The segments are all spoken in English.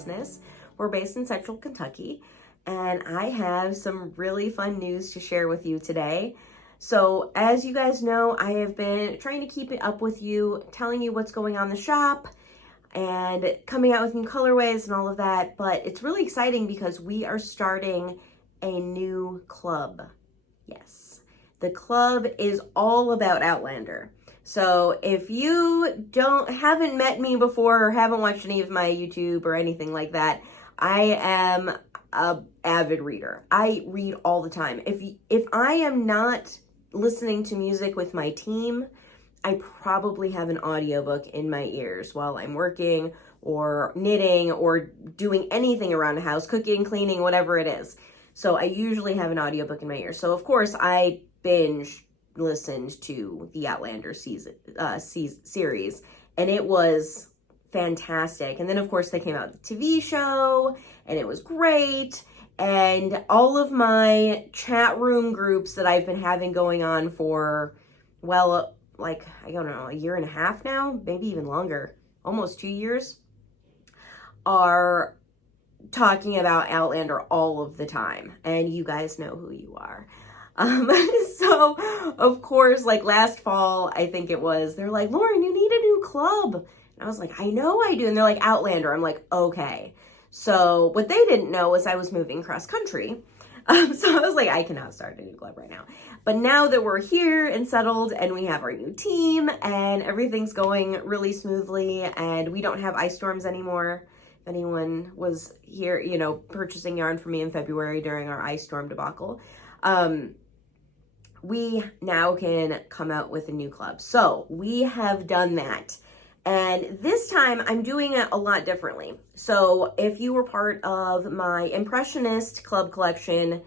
business. We're based in Central Kentucky, and I have some really fun news to share with you today. So as you guys know, I have been trying to keep it up with you, telling you what's going on in the shop and coming out with new colorways and all of that. But it's really exciting because we are starting a new club. Yes, the club is all about Outlander. So if you haven't met me before or haven't watched any of my YouTube or anything like that, I am a avid reader. I read all the time. If I am not listening to music with my team, I probably have an audiobook in my ears while I'm working or knitting or doing anything around the house, cooking, cleaning, whatever it is. So I usually have an audiobook in my ears. So of course I binge listened to the Outlander series, and it was fantastic. And then of course they came out with the TV show, and it was great. And all of my chat room groups that I've been having going on for, well, like, I don't know, a year and a half now, maybe even longer, almost 2 years, are talking about Outlander all of the time. And you guys know who you are. So of course, like last fall, I think it was, they're like, Lauren, you need a new club. And I was like, I know I do. And they're like, Outlander. I'm like, okay. So what they didn't know was I was moving cross country. So I was like, I cannot start a new club right now. But now that we're here and settled and we have our new team and everything's going really smoothly and we don't have ice storms anymore. If anyone was here, purchasing yarn from me in February during our ice storm debacle, we now can come out with a new club. So we have done that. And this time I'm doing it a lot differently. So if you were part of my Impressionist club collection,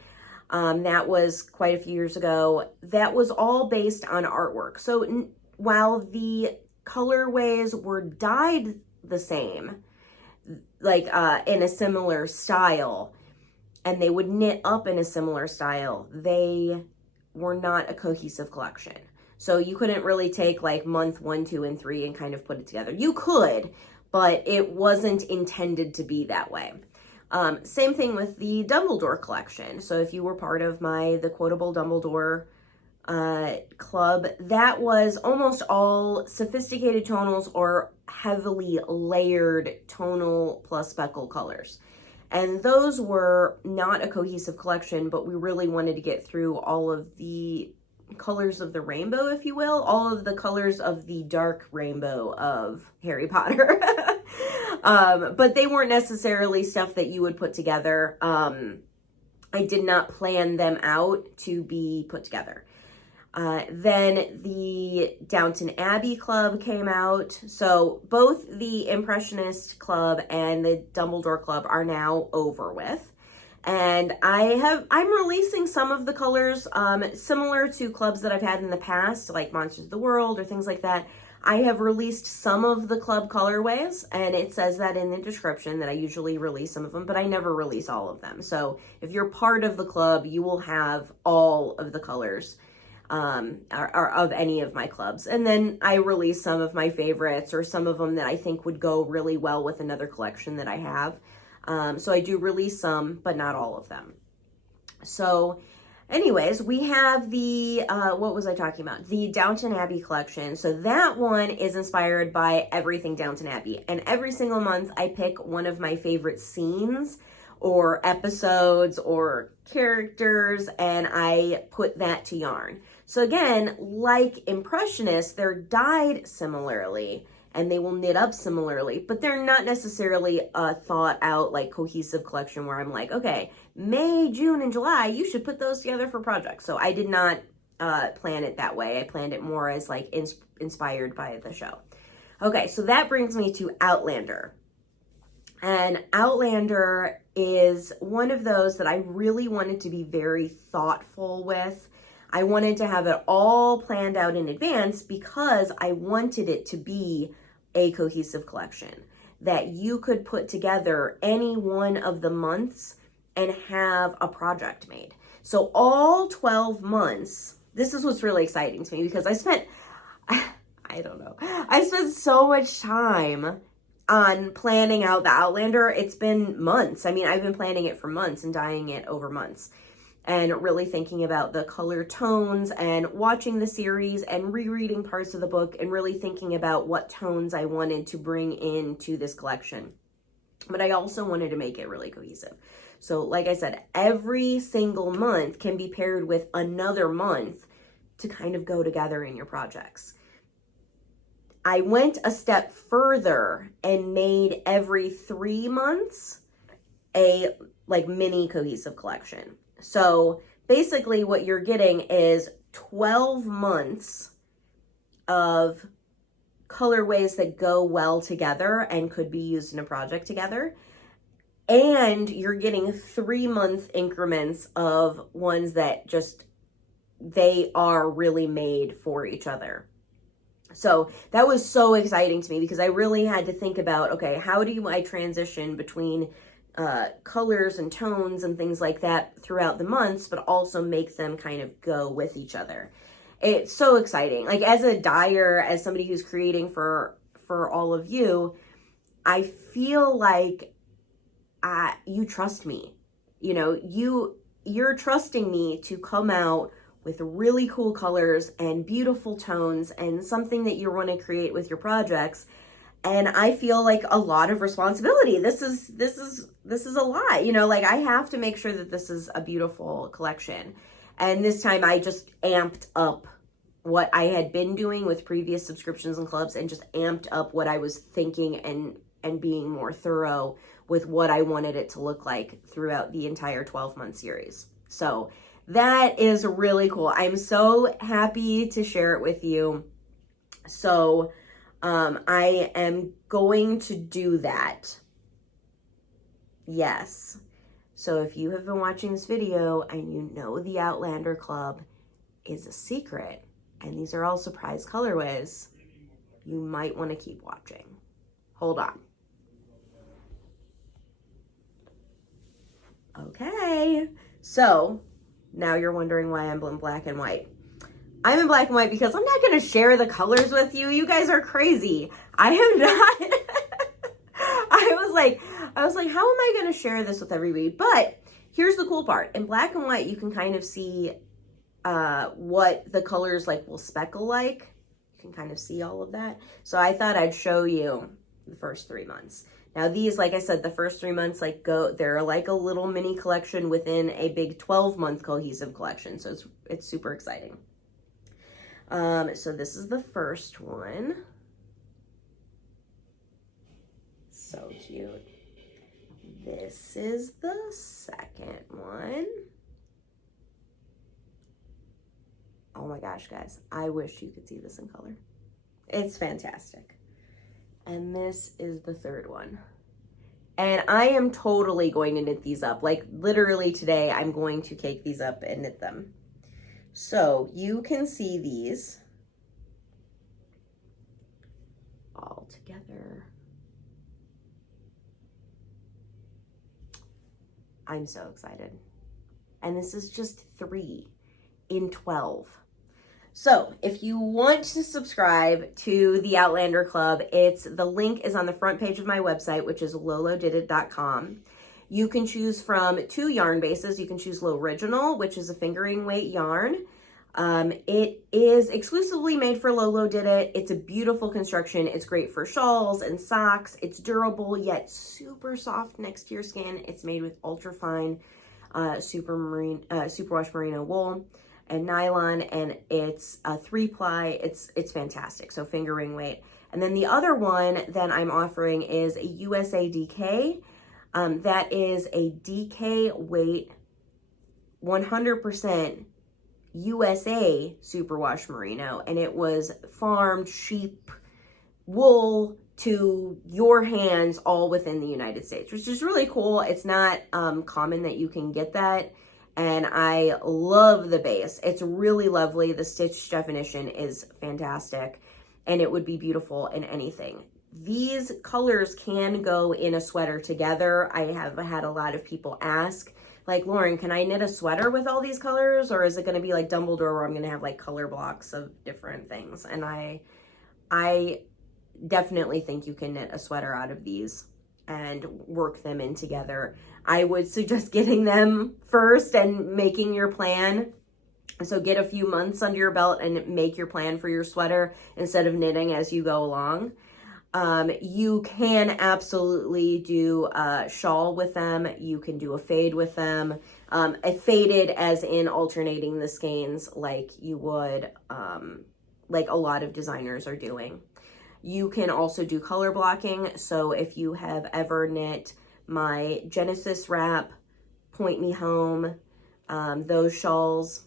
that was quite a few years ago, that was all based on artwork. So while the colorways were dyed the same, like in a similar style, and they would knit up in a similar style, they were not a cohesive collection. So you couldn't really take like month 1, 2, and 3 and kind of put it together. You could, but it wasn't intended to be that way. Same thing with the Dumbledore collection. So if you were part of the Quotable Dumbledore club, that was almost all sophisticated tonals or heavily layered tonal plus speckle colors. And those were not a cohesive collection, but we really wanted to get through all of the colors of the rainbow, if you will, all of the colors of the dark rainbow of Harry Potter. But they weren't necessarily stuff that you would put together. I did not plan them out to be put together. Then the Downton Abbey Club came out. So both the Impressionist Club and the Dumbledore Club are now over with. And I'm releasing some of the colors, similar to clubs that I've had in the past, like Monsters of the World or things like that. I have released some of the club colorways, and it says that in the description that I usually release some of them, but I never release all of them. So if you're part of the club, you will have all of the colors are of any of my clubs. And then I release some of my favorites or some of them that I think would go really well with another collection that I have. So I do release some, but not all of them. So anyways, we have the, what was I talking about? The Downton Abbey collection. So that one is inspired by everything Downton Abbey. And every single month I pick one of my favorite scenes or episodes or characters, and I put that to yarn. So again, like Impressionists, they're dyed similarly and they will knit up similarly, but they're not necessarily a thought out, like cohesive collection where I'm like, okay, May, June, and July, you should put those together for projects. So I did not plan it that way. I planned it more as like inspired by the show. Okay, so that brings me to Outlander. And Outlander is one of those that I really wanted to be very thoughtful with. I wanted to have it all planned out in advance because I wanted it to be a cohesive collection that you could put together any one of the months and have a project made. So all 12 months, this is what's really exciting to me because I spent so much time on planning out the Outlander, it's been months. I mean, I've been planning it for months and dyeing it over months, and really thinking about the color tones and watching the series and rereading parts of the book and really thinking about what tones I wanted to bring into this collection. But I also wanted to make it really cohesive. So like I said, every single month can be paired with another month to kind of go together in your projects. I went a step further and made every 3 months a like mini cohesive collection. So basically what you're getting is 12 months of colorways that go well together and could be used in a project together. And you're getting 3-month increments of ones that just, they are really made for each other. So that was so exciting to me because I really had to think about, okay, how do I transition between colors and tones and things like that throughout the months, but also make them kind of go with each other. It's so exciting. Like as a dyer, as somebody who's creating for all of you, I feel like you trust me. You know, you're trusting me to come out with really cool colors and beautiful tones and something that you want to create with your projects. And I feel like a lot of responsibility. This is a lot, you know, like I have to make sure that this is a beautiful collection. And this time I just amped up what I had been doing with previous subscriptions and clubs and just amped up what I was thinking and being more thorough with what I wanted it to look like throughout the entire 12-month series. So that is really cool. I'm so happy to share it with you. So I am going to do that. Yes. So if you have been watching this video and you know the Outlander Club is a secret, and these are all surprise colorways, you might want to keep watching. Hold on. Okay. So now you're wondering why I'm in black and white. I'm in black and white because I'm not going to share the colors with you. You guys are crazy. I am not. I was like, how am I going to share this with everybody? But here's the cool part. In black and white, you can kind of see what the colors like will speckle like. You can kind of see all of that. So I thought I'd show you the first 3 months. Now these, like I said, the first 3 months, like they're like a little mini collection within a big 12-month cohesive collection. So it's super exciting. So this is the first one. So cute. This is the second one. Oh my gosh, guys. I wish you could see this in color. It's fantastic. And this is the third one. And I am totally going to knit these up. Like literally today, I'm going to cake these up and knit them. So you can see these all together. I'm so excited. And this is just 3 in 12. So if you want to subscribe to the Outlander Club, the link is on the front page of my website, which is lolodidit.com. You can choose from 2 yarn bases. You can choose L'Original, which is a fingering weight yarn. It is exclusively made for lolodidit. It's a beautiful construction. It's great for shawls and socks. It's durable yet super soft next to your skin. It's made with ultra fine superwash merino wool and nylon, and it's a 3-ply. It's fantastic. So fingering weight. And then the other one that I'm offering is a USA DK. That is a DK weight 100% USA superwash merino, and it was farmed sheep wool to your hands all within the United States, which is really cool. It's not common that you can get that, and I love the base. It's really lovely. The stitch definition is fantastic, and it would be beautiful in anything. These colors can go in a sweater together. I have had a lot of people ask, like, Lauren, can I knit a sweater with all these colors? Or is it going to be like Dumbledore where I'm going to have like color blocks of different things? And I definitely think you can knit a sweater out of these and work them in together. I would suggest getting them first and making your plan. So get a few months under your belt and make your plan for your sweater instead of knitting as you go along. You can absolutely do a shawl with them. You can do a fade with them. A faded as in alternating the skeins like you would, like a lot of designers are doing. You can also do color blocking. So if you have ever knit my Genesis wrap, Point Me Home, those shawls,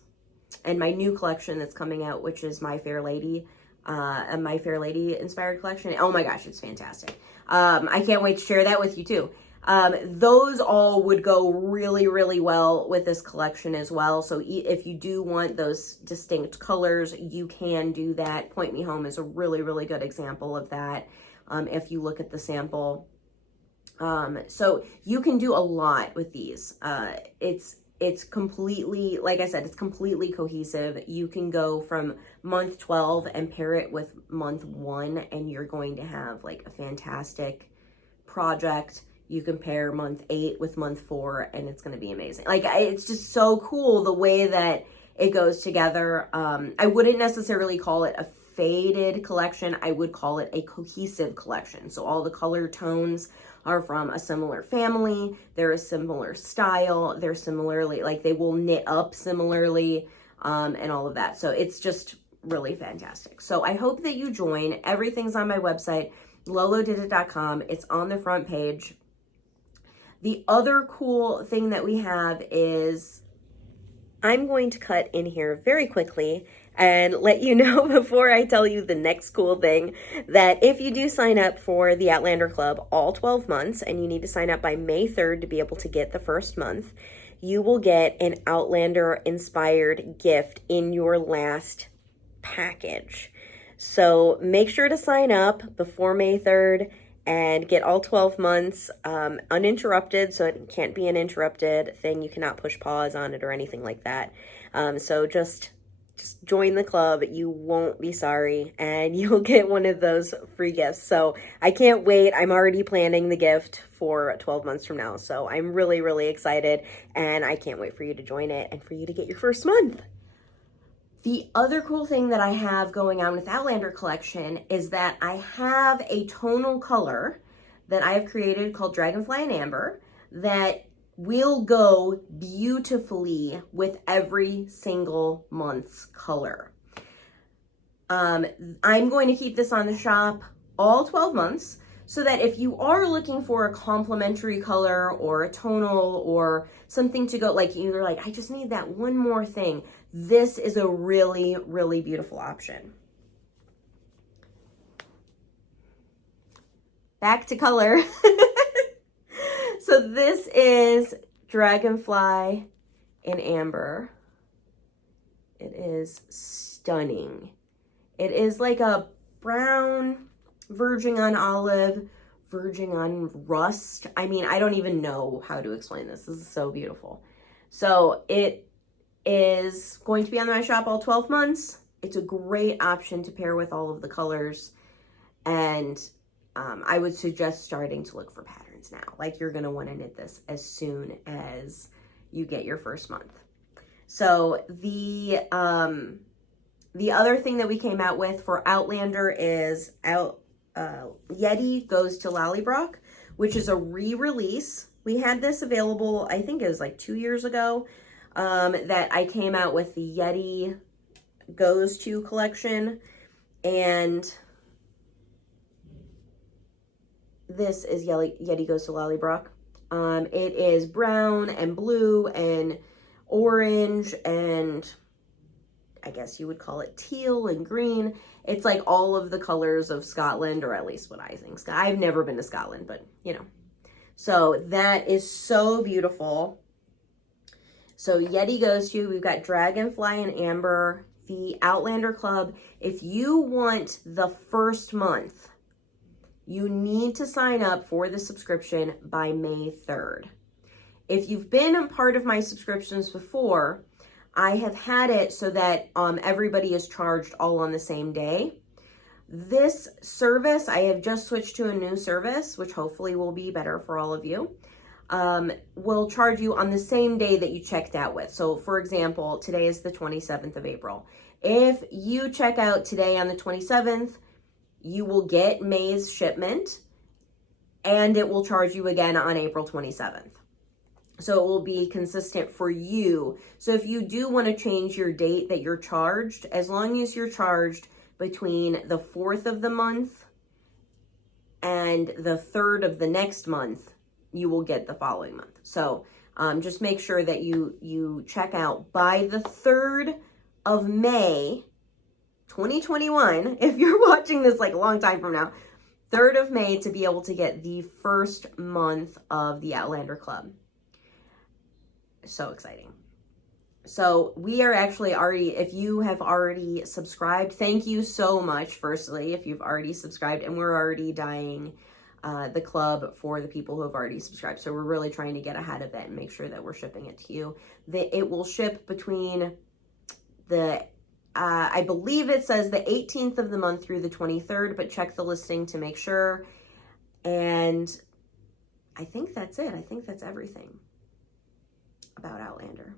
and my new collection that's coming out, which is My Fair Lady inspired collection. Oh my gosh, it's fantastic. I can't wait to share that with you too. Those all would go really, really well with this collection as well. So if you do want those distinct colors, you can do that. Point Me Home is a really, really good example of that. If you look at the sample. So you can do a lot with these. It's completely, like I said, it's completely cohesive. You can go from month 12 and pair it with month 1, and you're going to have like a fantastic project. You can pair month 8 with month 4, and it's going to be amazing. Like, it's just so cool the way that it goes together. I wouldn't necessarily call it a faded collection. I would call it a cohesive collection. So all the color tones are from a similar family. They're a similar style. They're similarly, like they will knit up similarly, and all of that. So it's just really fantastic. So I hope that you join. Everything's on my website, lolodidit.com. It's on the front page. The other cool thing that we have is I'm going to cut in here very quickly and let you know before I tell you the next cool thing that if you do sign up for the Outlander Club all 12 months, and you need to sign up by May 3rd to be able to get the first month, you will get an Outlander inspired gift in your last package. So make sure to sign up before May 3rd and get all 12 months uninterrupted. So it can't be an interrupted thing. You cannot push pause on it or anything like that. So just join the club. You won't be sorry, and you'll get one of those free gifts. So I can't wait. I'm already planning the gift for 12 months from now. So I'm really, really excited, and I can't wait for you to join it and for you to get your first month. The other cool thing that I have going on with Outlander collection is that I have a tonal color that I have created called Dragonfly and Amber that will go beautifully with every single month's color. I'm going to keep this on the shop all 12 months so that if you are looking for a complementary color or a tonal or something to go, like you're like, I just need that one more thing, this is a really, really beautiful option. Back to color. So this is Dragonfly in Amber. It is stunning. It is like a brown, verging on olive, verging on rust. I mean, I don't even know how to explain this. This is so beautiful. So it is going to be on my shop all 12 months. It's a great option to pair with all of the colors. And I would suggest starting to look for patterns now. Like, you're going to want to knit this as soon as you get your first month. So the other thing that we came out with for Outlander is Yeti Goes to Lollybrock, which is a re-release. We had this available, I think it was like 2 years ago, that I came out with the Yeti Goes to collection. And this is Yeti Goes to Lollybrock. It is brown and blue and orange and I guess you would call it teal and green. It's like all of the colors of Scotland, or at least what I think. I've never been to Scotland, but you know. So that is so beautiful. So Yeti Goes to, we've got Dragonfly and Amber, the Outlander Club. If you want the first month, you need to sign up for the subscription by May 3rd. If you've been a part of my subscriptions before, I have had it so that everybody is charged all on the same day. This service, I have just switched to a new service, which hopefully will be better for all of you, will charge you on the same day that you checked out with. So for example, today is the 27th of April. If you check out today on the 27th, you will get May's shipment and it will charge you again on April 27th. So it will be consistent for you. So if you do want to change your date that you're charged, as long as you're charged between the 4th of the month and the 3rd of the next month, you will get the following month. So just make sure that you check out by the 3rd of May, 2021, if you're watching this like a long time from now, 3rd of May, to be able to get the first month of the Outlander Club. So exciting. So we are actually already, if you have already subscribed, thank you so much, firstly, if you've already subscribed, and we're already dying the club for the people who have already subscribed. So we're really trying to get ahead of it and make sure that we're shipping it to you. It will ship between the, I believe it says the 18th of the month through the 23rd, but check the listing to make sure. And I think that's it. I think that's everything about Outlander.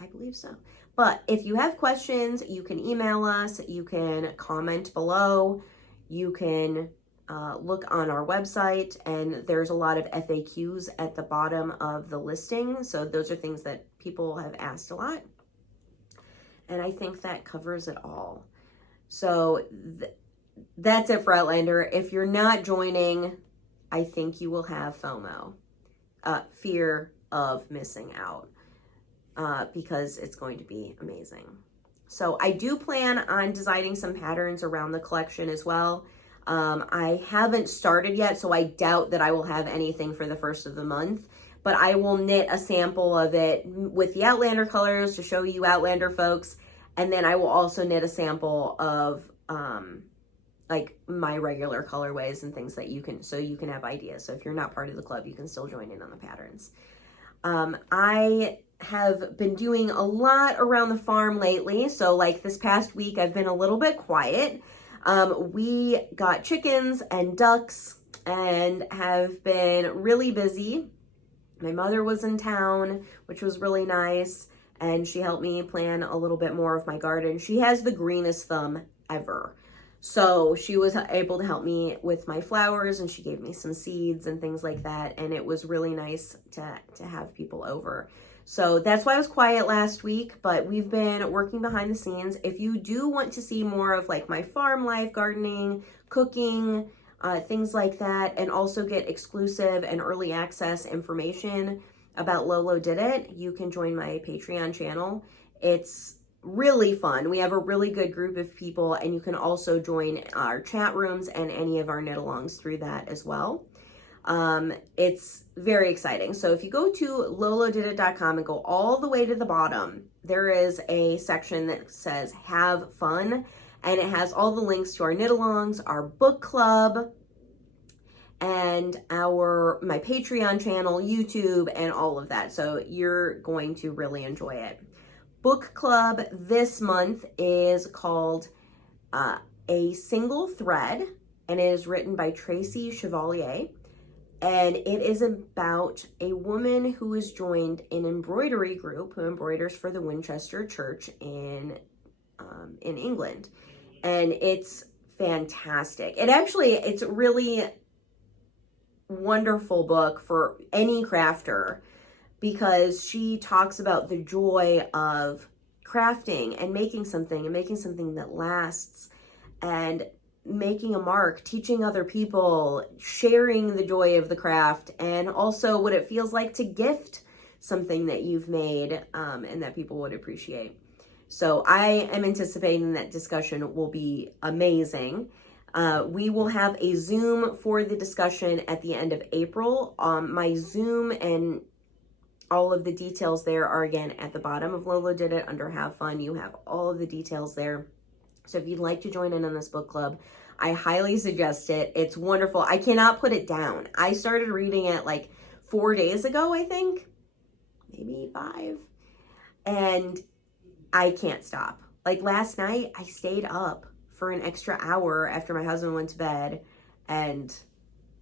I believe so. But if you have questions, you can email us, you can comment below, you can look on our website, and there's a lot of FAQs at the bottom of the listing. So those are things that people have asked a lot. And I think that covers it all. So that's it for Outlander. If you're not joining, I think you will have FOMO, fear of missing out, because it's going to be amazing. So I do plan on designing some patterns around the collection as well. I haven't started yet, so I doubt that I will have anything for the first of the month, but I will knit a sample of it with the Outlander colors to show you Outlander folks. And then I will also knit a sample of like my regular colorways and things that you can, so you can have ideas. So if you're not part of the club, you can still join in on the patterns. I have been doing a lot around the farm lately. So like this past week, I've been a little bit quiet. We got chickens and ducks and have been really busy. My mother was in town, which was really nice, and she helped me plan a little bit more of my garden. She has the greenest thumb ever. So she was able to help me with my flowers, and she gave me some seeds and things like that. And it was really nice to have people over. So that's why I was quiet last week, but we've been working behind the scenes. If you do want to see more of like my farm life, gardening, cooking, things like that, and also get exclusive and early access information about lolodidit, you can join my Patreon channel. It's really fun. We have a really good group of people, and you can also join our chat rooms and any of our knit-alongs through that as well. It's very exciting. So if you go to lolodidit.com and go all the way to the bottom, there is a section that says have fun, and it has all the links to our knit-alongs, our book club, and my Patreon channel, YouTube, and all of that. So you're going to really enjoy it. Book club this month is called A Single Thread, and it is written by Tracy Chevalier. And it is about a woman who has joined an embroidery group who embroiders for the Winchester Church in England. And it's fantastic. It's really wonderful book for any crafter, because she talks about the joy of crafting and making something that lasts, and making a mark, teaching other people, sharing the joy of the craft, and also what it feels like to gift something that you've made and that people would appreciate. So I am anticipating that discussion will be amazing. We will have a Zoom for the discussion at the end of April. My Zoom and all of the details there are again at the bottom of lolodidit under Have Fun. You have all of the details there. So if you'd like to join in on this book club, I highly suggest it. It's wonderful. I cannot put it down. I started reading it like 4 days ago, I think, maybe 5, and I can't stop. Like last night, I stayed up for an extra hour after my husband went to bed and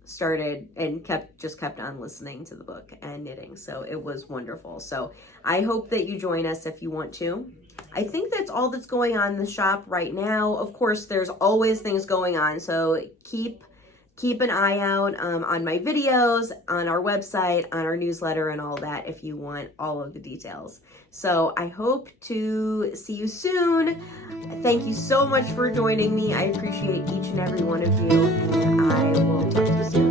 started and kept on listening to the book and knitting. So it was wonderful. So I hope that you join us if you want to. I think that's all that's going on in the shop right now. Of course, there's always things going on. So keep an eye out on my videos, on our website, on our newsletter, and all that if you want all of the details. So I hope to see you soon. Thank you so much for joining me. I appreciate each and every one of you, and I will talk to you soon.